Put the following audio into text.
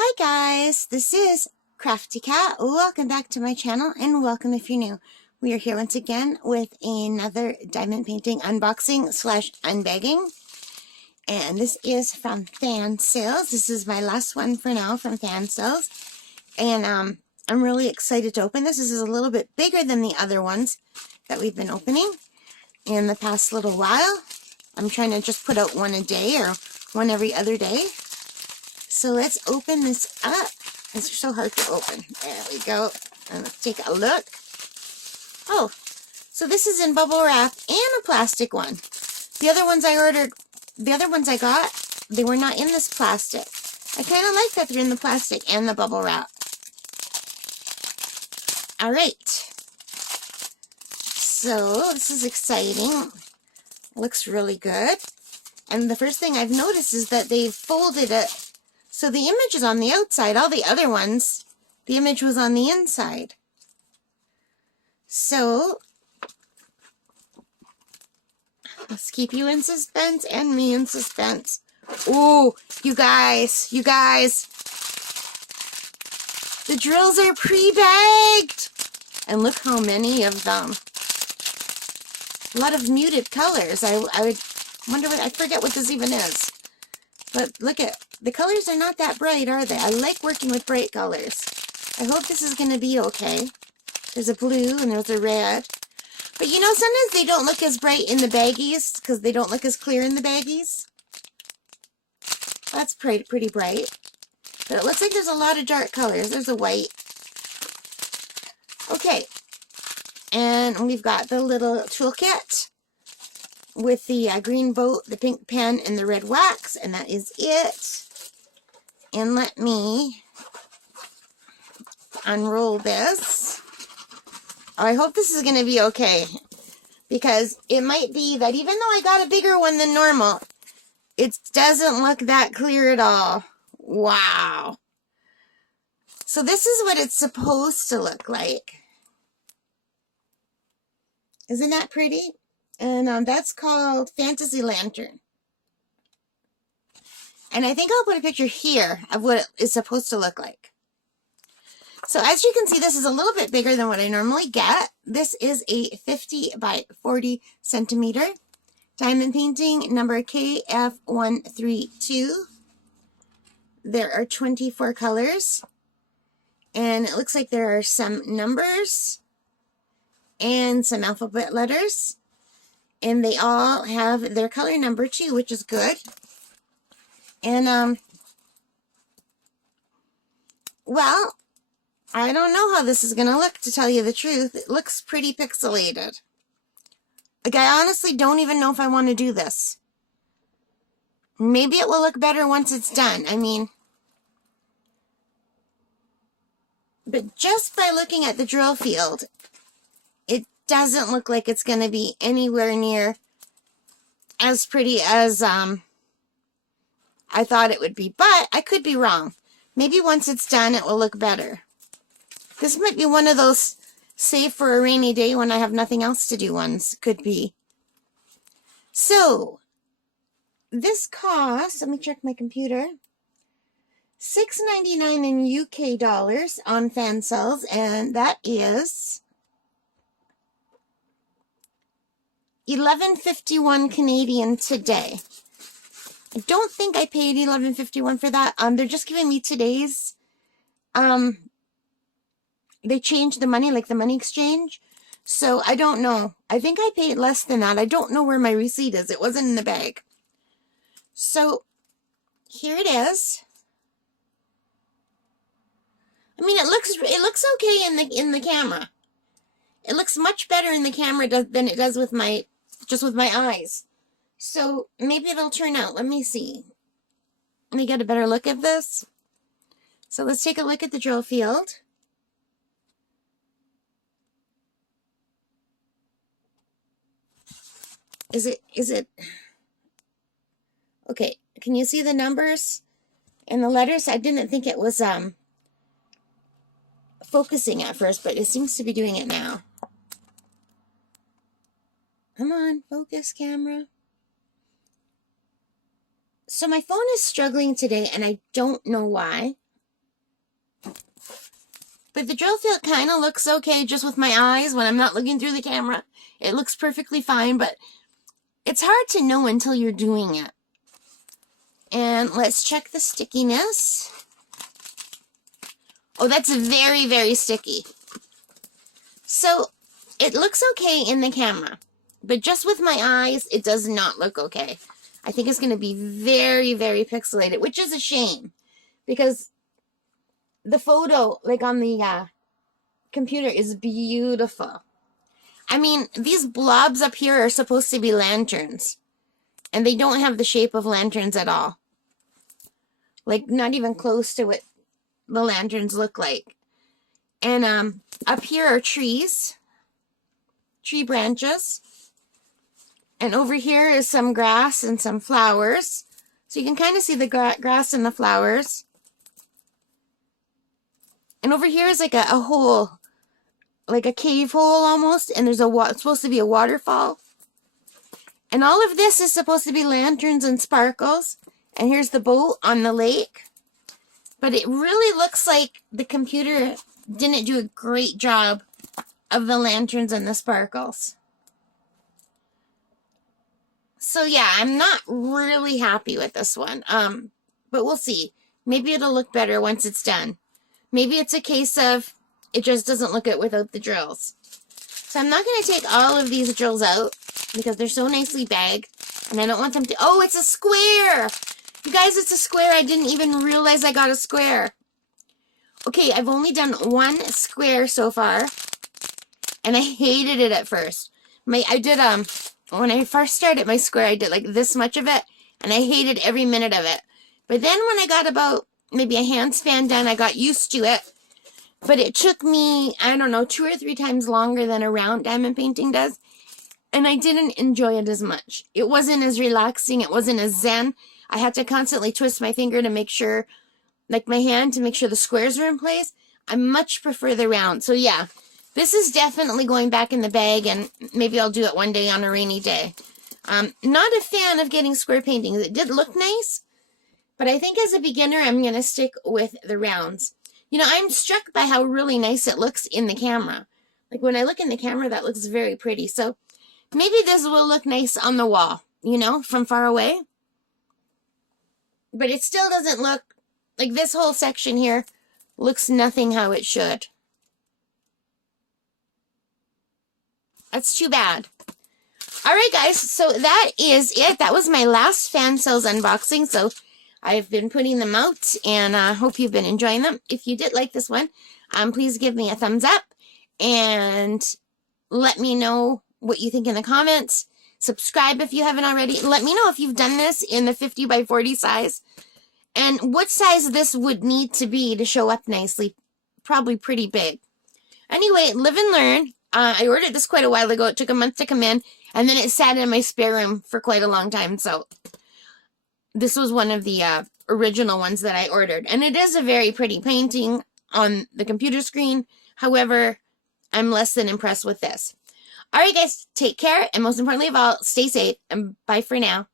Hi guys, this is Crafty Cat. Welcome back to my channel and welcome if you're new. We are here once again with another diamond painting unboxing slash unbagging. And this is from Fansells. This is my last one for now from Fansells. And I'm really excited to open this. This is a little bit bigger than the other ones that we've been opening in the past little while. I'm trying to just put out one a day or one every other day. So let's open this up. It's so hard to open. There we go. And let's take a look. Oh, so this is in bubble wrap and a plastic one. The other ones I got, they were not in this plastic. I kind of like that they're in the plastic and the bubble wrap. All right. So this is exciting. Looks really good. And the first thing I've noticed is that they've folded it. So the image is on the outside. All the other ones, the image was on the inside. So, let's keep you in suspense and me in suspense. Ooh, you guys. The drills are pre-bagged. And look how many of them. A lot of muted colors. I would wonder what, I forget what this even is. But look at, the colors are not that bright, are they? I like working with bright colors. I hope this is going to be okay. There's a blue and there's a red. But you know, sometimes they don't look as bright in the baggies because they don't look as clear in the baggies. That's pretty bright. But it looks like there's a lot of dark colors. There's a white. Okay. And we've got the little toolkit with the green boat, the pink pen, and the red wax, and that is it. And let me unroll this. Oh, I hope this is going to be okay, because it might be that even though I got a bigger one than normal, it doesn't look that clear at all. Wow. So this is what it's supposed to look like. Isn't that pretty? And that's called Fantasy Lantern. And I think I'll put a picture here of what it is supposed to look like. So as you can see, this is a little bit bigger than what I normally get. This is a 50 by 40 centimeter diamond painting, number KF132. There are 24 colors. And it looks like there are some numbers and some alphabet letters. And they all have their color number too, which is good. And, well, I don't know how this is going to look, to tell you the truth. It looks pretty pixelated. Like, I honestly don't even know if I want to do this. Maybe it will look better once it's done. I mean, but just by looking at the drill field, it doesn't look like it's going to be anywhere near as pretty as I thought it would be. But I could be wrong. Maybe once it's done, it will look better. This might be one of those save for a rainy day when I have nothing else to do ones. Could be. So, this costs, let me check my computer, $6.99 in UK dollars on Fansells, and that is $11.51 Canadian today. I don't think I paid $11.51 for that. They're just giving me today's. They changed the money, like the money exchange. So I don't know. I think I paid less than that. I don't know where my receipt is. It wasn't in the bag. So here it is. I mean, it looks okay in the camera. It looks much better in the camera than it does with just with my eyes. So maybe it'll turn out. Let me see. Let me get a better look at this. So let's take a look at the drill field. Is it okay? Can you see the numbers and the letters? I didn't think it was focusing at first, but it seems to be doing it now. Come on, focus, camera. So my phone is struggling today, and I don't know why. But the drill fit kind of looks okay just with my eyes when I'm not looking through the camera. It looks perfectly fine, but it's hard to know until you're doing it. And let's check the stickiness. Oh, that's very, very sticky. So it looks okay in the camera, but just with my eyes, it does not look okay. I think it's going to be very, very pixelated, which is a shame because the photo, like on the computer, is beautiful. I mean, these blobs up here are supposed to be lanterns, and they don't have the shape of lanterns at all. Like, not even close to what the lanterns look like. And up here are trees, tree branches. And over here is some grass and some flowers. So you can kind of see the grass and the flowers. And over here is like a hole, like a cave hole almost. And there's it's supposed to be a waterfall. And all of this is supposed to be lanterns and sparkles. And here's the boat on the lake. But it really looks like the computer didn't do a great job of the lanterns and the sparkles. So yeah, I'm not really happy with this one. But we'll see. Maybe it'll look better once it's done. Maybe it's a case of it just doesn't look good without the drills. So I'm not going to take all of these drills out because they're so nicely bagged. And I don't want them to... Oh, it's a square! You guys, it's a square. I didn't even realize I got a square. Okay, I've only done one square so far. And I hated it at first. When I first started my square, I did like this much of it. And I hated every minute of it. But then when I got about maybe a handspan done, I got used to it. But it took me, I don't know, 2 or 3 times longer than a round diamond painting does. And I didn't enjoy it as much. It wasn't as relaxing. It wasn't as zen. I had to constantly twist my finger to make sure, like my hand, to make sure the squares were in place. I much prefer the round. So yeah, this is definitely going back in the bag, and maybe I'll do it one day on a rainy day. Not a fan of getting square paintings. It did look nice, but I think as a beginner, I'm going to stick with the rounds. You know, I'm struck by how really nice it looks in the camera. Like when I look in the camera, that looks very pretty. So maybe this will look nice on the wall, you know, from far away. But it still doesn't look, like this whole section here looks nothing how it should. That's too bad. Alright guys, so that is it. That was my last Fansells unboxing. So I've been putting them out, and I hope you've been enjoying them. If you did like this one, please give me a thumbs up and let me know what you think in the comments. Subscribe if you haven't already. Let me know if you've done this in the 50 by 40 size and what size this would need to be to show up nicely. Probably pretty big. Anyway, live and learn. I ordered this quite a while ago. It took a month to come in, and then it sat in my spare room for quite a long time. So this was one of the original ones that I ordered. And it is a very pretty painting on the computer screen. However, I'm less than impressed with this. Alright guys, take care, and most importantly of all, stay safe, and bye for now.